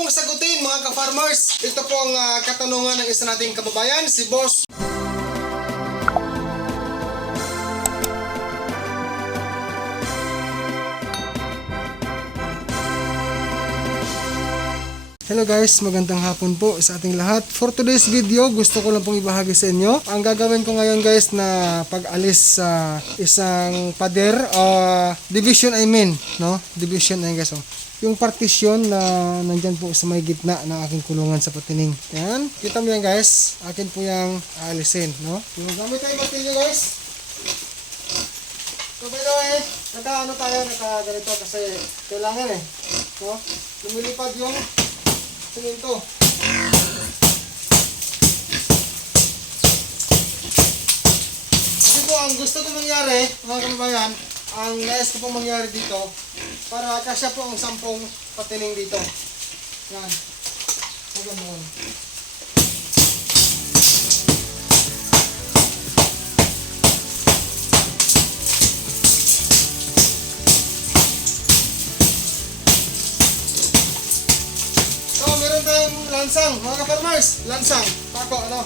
pong sagutin mga ka-farmers. Ito po ang katanungan ng isa nating kababayan, si Boss. Hello guys, magandang hapon po sa ating lahat. For today's video, gusto ko lang pong ibahagi sa inyo. Ang gagawin ko ngayon guys na pag-alis sa isang pader, division I mean, no? Division ay guys, oh. Yung partition na nandyan po sa may gitna ng aking kulungan sa patining. Yan, kita mo yan guys. Akin po yung aalisin, no? Yung gamit tayo martilyo guys. So by the way, naka-ganito kasi kailangan no? Lumilipad yung semento. Kasi po ang gusto ko mangyari, mga kababayan, ang nais ko pong mangyari dito, para kasya po ang 10 patining dito. Yan. Maganon. Meron tayong lansang, mga ka-farmers. Lansang, pako, ano?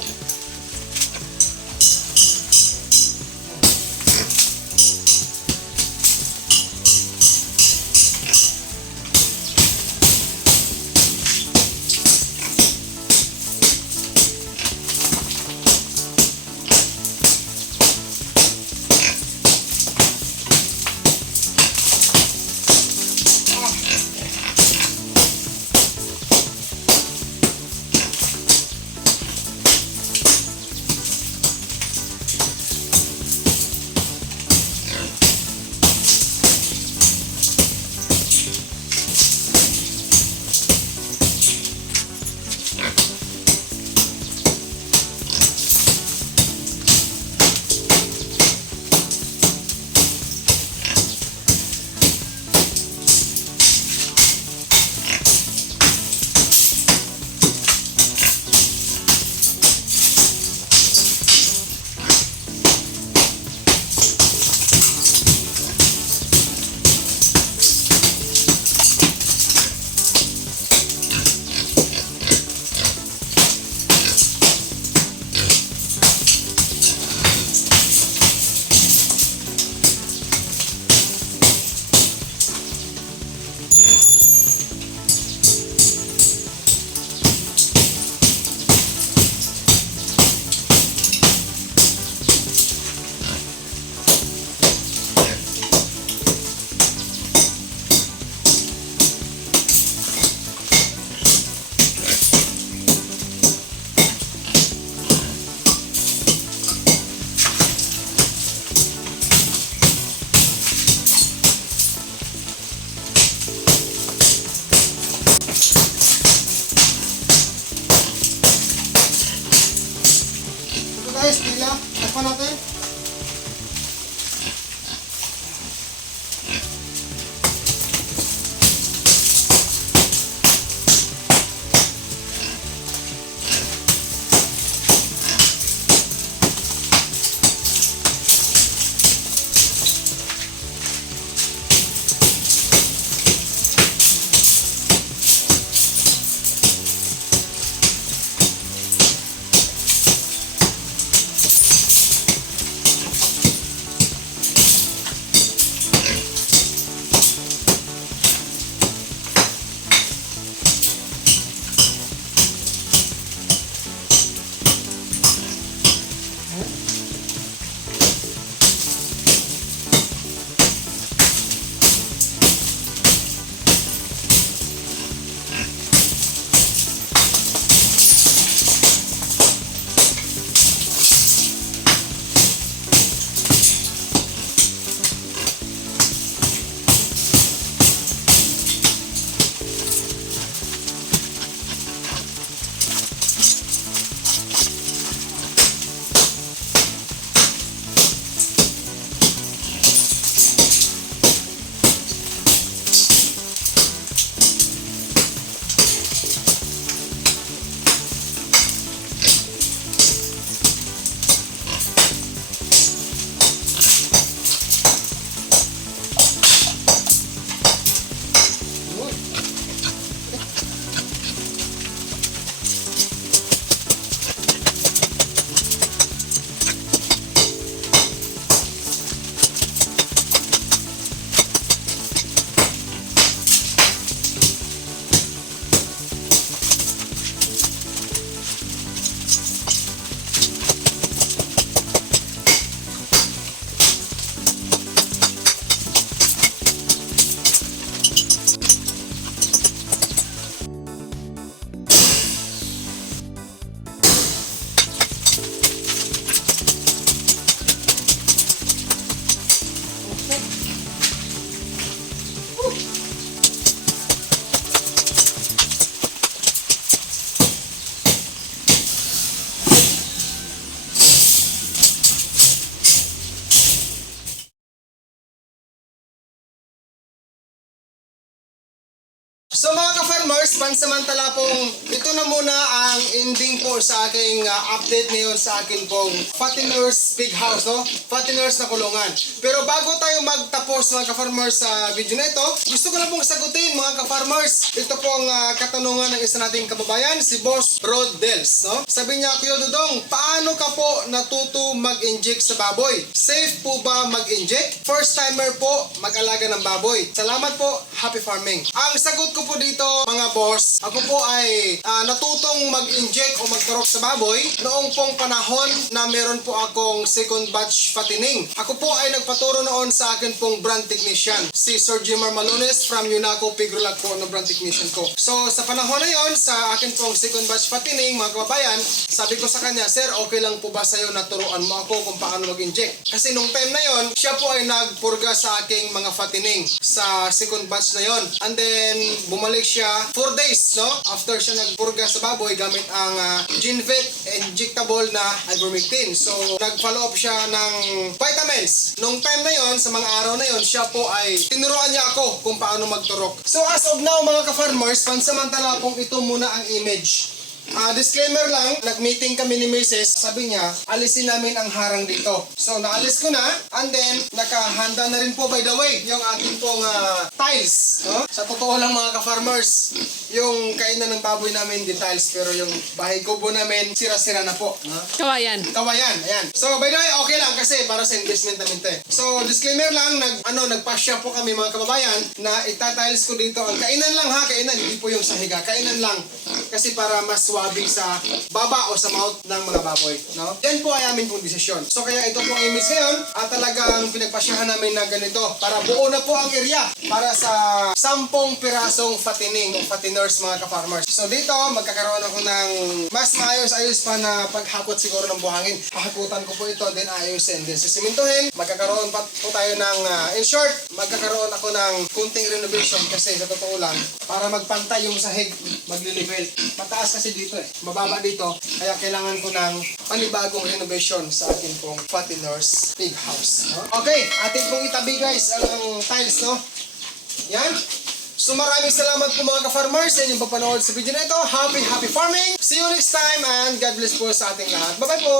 Guys, pila. Takpan natin. So mga ka-farmers, pansamantala pong ito na muna ang ending po sa aking update ngayon sa akin pong fatteners pig house, no? Fatteners na kulungan. Pero bago tayo magtapos mga ka-farmers sa video na ito, gusto ko na pong sagutin mga ka-farmers. Ito pong katanungan ng isa nating kababayan, si Boss Rod Dels, no? Sabi niya, Kuya Dudong, paano ka po natuto mag-inject sa baboy? Safe po ba mag-inject? First timer po mag-alaga ng baboy. Salamat po, happy farming. Ang sagot ko po dito mga boss, ako po ay natutong mag-inject o magturok sa baboy noong pong panahon na meron po akong second batch fattening. Ako po ay nagpaturo noon sa akin pong brand technician, si Sir Jimar Malones from Yunaco Pigrolag po ng brand technician ko. So sa panahon na yon, sa akin pong second batch fattening mga kababayan, sabi ko sa kanya, Sir, okay lang po ba sa'yo na turuan mo ako kung paano mag-inject? Kasi nung time na yon, siya po ay nagpurga sa aking mga fattening sa second batch na yon. And then bumalik siya 4 days, no? After siya nagpurga sa baboy gamit ang Genvet injectable na ivermectin. So, nag-follow up siya ng vitamins. Nung time na yon, sa mga araw na yon, siya po ay tinuruan niya ako kung paano magturok. So, as of now, mga ka-farmers, pansamantala pong ito muna ang image. Disclaimer lang, nag-meeting kami ni Mrs. Sabi niya, alisin namin ang harang dito. So, naalis ko na, and then, nakahanda na rin po, by the way, yung ating pong tiles. No? Sa totoo lang mga ka-farmers, yung kainan ng baboy namin, di tiles, pero yung bahay kubo namin, sira-sira na po. No? Kawayan. Kawayan, ayan. So, by the way, okay lang kasi para sa investment namin to. So, disclaimer lang, nagpasya po kami mga kababayan na itatiles ko dito. Ang kainan lang ha, kainan, hindi po yung sahiga. Kainan lang. Kasi para mas swabe sa baba o sa mouth ng mga baboy. No? Yan po ay aming pong desisyon. So, kaya ito pong image ngayon, at talagang pinagpasyahan namin na ganito para buo na po ang area para sa 10 pirasong fattening o fatteners mga ka-farmers. So, dito, magkakaroon ako ng mas maayos-ayos pa na paghakot siguro ng buhangin. Pahakutan ko po ito, then ayusin. Then sisimintuhin, magkakaroon pa po tayo ng, in short, magkakaroon ako ng kunting renovation kasi sa totoo lang, para magpantay yung sahig, magle-level. Mataas kasi dito mababa dito, kaya kailangan ko ng panibagong renovation sa akin pong fatteners pig house. No? Okay, atin pong itabi guys ang tiles, no? Yan. So maraming salamat po mga ka-farmers sa inyong pagpanood sa video na ito. Happy farming! See you next time and God bless po sa ating lahat. Bye-bye po!